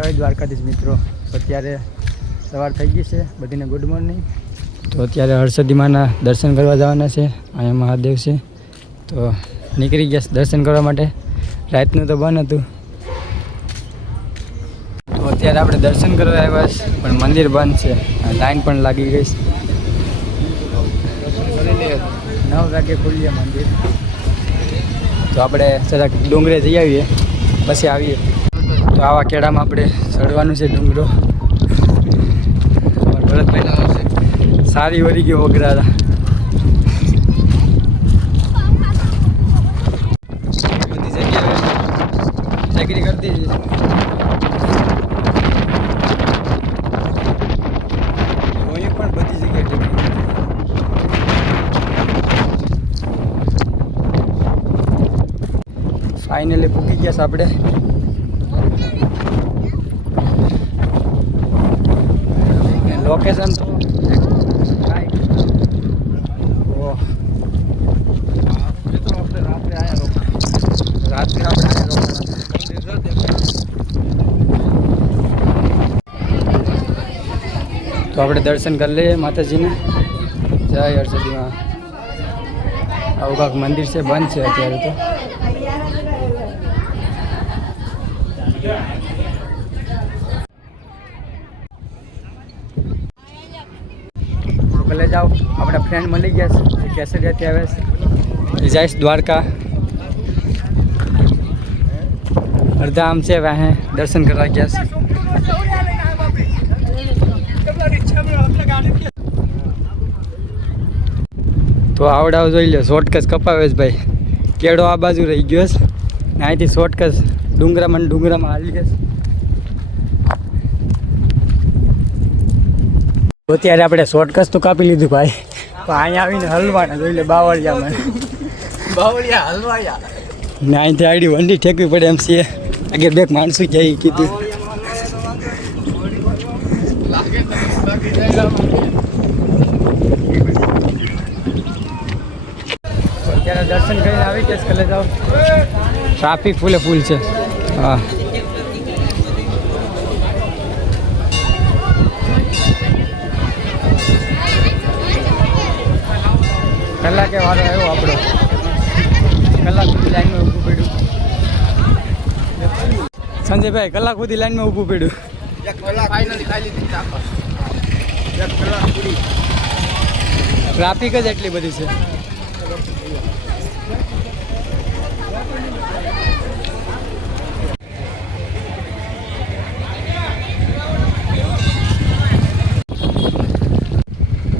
જય દ્વારકાધીશ મિત્રો. અત્યારે સવાર થઈ ગઈ છે, બધીને ગુડ મોર્નિંગ. તો અત્યારે હર્ષદીમાના દર્શન કરવા જવાના છે. અહીંયા મહાદેવ છે, તો નીકળી ગયા દર્શન કરવા માટે. રાતનું તો બંધ હતું, તો અત્યારે આપણે દર્શન કરવા આવ્યા છે, પણ મંદિર બંધ છે. લાઈન પણ લાગી ગઈ છે. 9 વાગે ખુલીએ મંદિર. તો આપણે જરાક ડુંગરે જઈ આવીએ, પછી આવીએ. તો આવા કેળામાં આપણે ચડવાનું છે ડુંગરો. ભરતભાઈ સારી વળી ગયો ઓગરારા. બધી જગ્યાએ ચાકરી કરતી જ પણ બધી જગ્યાએ ફાઇનલી પૂકી ગયા છે આપણે. લોકેશન તો રાત્રે તો આપણે દર્શન કરી લઈએ માતાજીને. જય હર્ષદીમાં. આવું કાંક મંદિર છે, બંધ છે અત્યારે તો. ભલે જાઓ, આપણા ફ્રેન્ડ મળી ગયા છે, કેસરિયાથી આવે છે. જઈશ દ્વારકા. અડધા આમ છે વાહે દર્શન કરવા ગયા છે. તો આવડાવ જોઈ લો, શોર્ટકટ કપાવે છે ભાઈ. કેળો આ બાજુ રહી ગયો છે, અહીંથી શોર્ટકટ ડુંગરામાં હાલી ગયા છે. અત્યારે આપણે શોર્ટકટ તો કાપી લીધું ભાઈ, પણ અહીંયા આવીને હલવાના જોઈ લે. બાવળિયામાં હલવાયા ને અહીંથી આડી વંડી ઠેકવી પડે એમ છે. આગળ બે માણસો જાય કીધું. અત્યારે દર્શન કરીને આવી કેસ કલે જાઓ. ટ્રાફિક ફૂલે ફૂલ છે. હા, કલાકે વારો આવ્યો આપણો. કલાક સુધી લાઈનમાં ઊભું પડ્યું. સંજયભાઈ કલાક સુધી લાઈનમાં ઊભું પડ્યું. ટ્રાફિક જ એટલી બધી છે.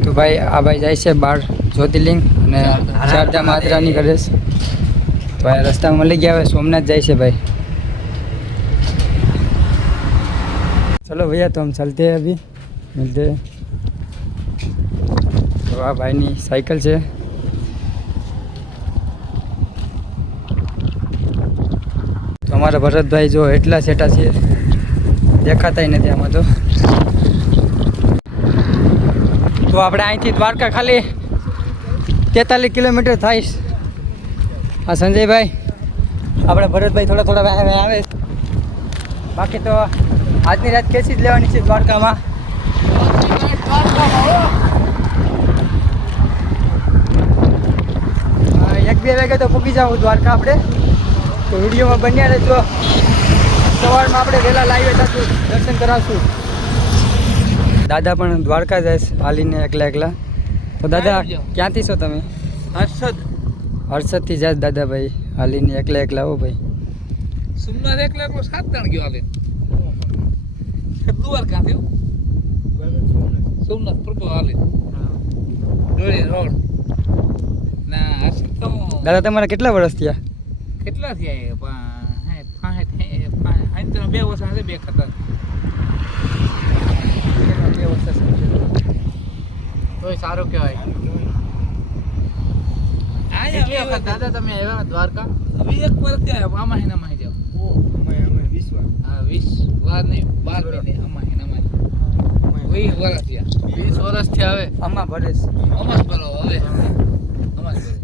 તો ભાઈ આ ભાઈ જાય છે બાર જ્યોતિર્લિંગ અને ચારધામ યાત્રાની કરે છે. તો આ રસ્તામાં મળી ગયા. હવે સોમનાથ જાય છે ભાઈ. चलो भैया तो हम चलते हैं, अभी मिलते हैं. तो आ भाईनी साइकिल છે. તો અમારા ભરતભાઈ જો એટલા સેટા છે, દેખાતા નથી આમાં તો. તો આપણે અહીંથી દ્વારકા ખાલી 43 કિલોમીટર થાય. હા સંજયભાઈ, આપણે ભરતભાઈ થોડા આવે. બાકી તો આજની રાત કેસી જ લેવાની છે દ્વારકામાં. એક બે વાગે તો પૂકી જાવ દ્વારકા આપણે. તો વિડીયોમાં બન્યા રહેજો. સવારમાં આપણે વહેલા લાવીએ થતું દર્શન કરાવશું. દાદા પણ દ્વારકા જાય છે હાલીને એકલા. તો દાદા ક્યાંથી છો તમે? હર્ષદથી જાય દાદાભાઈ હાલીને એકલા. હો ભાઈ, સોમનાથ એકલા 7 જણ ગયો હાલે. દ્વારકા થયો સોમનાથ પ્રભુ હાલે. ડોળી રોડ ના હર્ષદ તો. દાદા તમારા કેટલા વર્ષ થયા? કેટલા થયા? 2 વર્ષ હશે. 2 ખતર 2 વર્ષ તોય સારું કહેવાય. દાદા તમે આવ્યા દ્વારકા? હવે 1 વર્ષ થયા. આમાં હેનામાં જાવ. અમે 20 વાર. હા 20 વાર નહીં, 12 મહિને. આમાં હેનામાં 20 વર્ષ થયા. 20 વર્ષ થયા. હવે આમાં ભરે અમાસ ભરો. હવે અમાસ ભરો.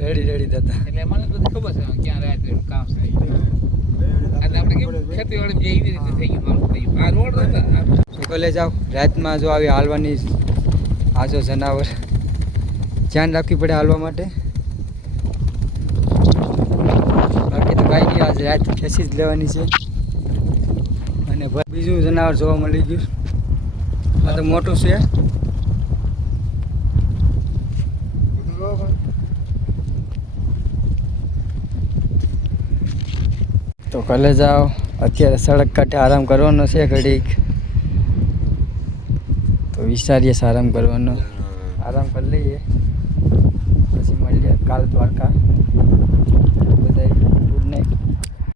રેડી દાદા. એટલે મને બધી ખબર છે ક્યાં રહે કામ છે. એટલે આપણે કેમ ખેતીવાડી જે એવી રીતે થઈ ગયું મારું થઈ ગયું. આ રોડ હતા કોલેજ જાવ રાતમાં જો આવી હાલવાની આ જો જનાવર ધ્યાન રાખવી પડે હાલવા માટે. બાકી તો કાંઈ નહીં, આજ રાત ખેંચી જ લેવાની છે. અને બીજું જનાવર જોવા મળી ગયું. આ તો મોટું છે. તો કાલે જાઓ, અત્યારે સડક કાંઠે આરામ કરવાનો છે ઘડીક. તો વિચારીએ આરામ કરવાનો, આરામ કરી લઈએ પછી મળીએ કાલ દ્વારકા.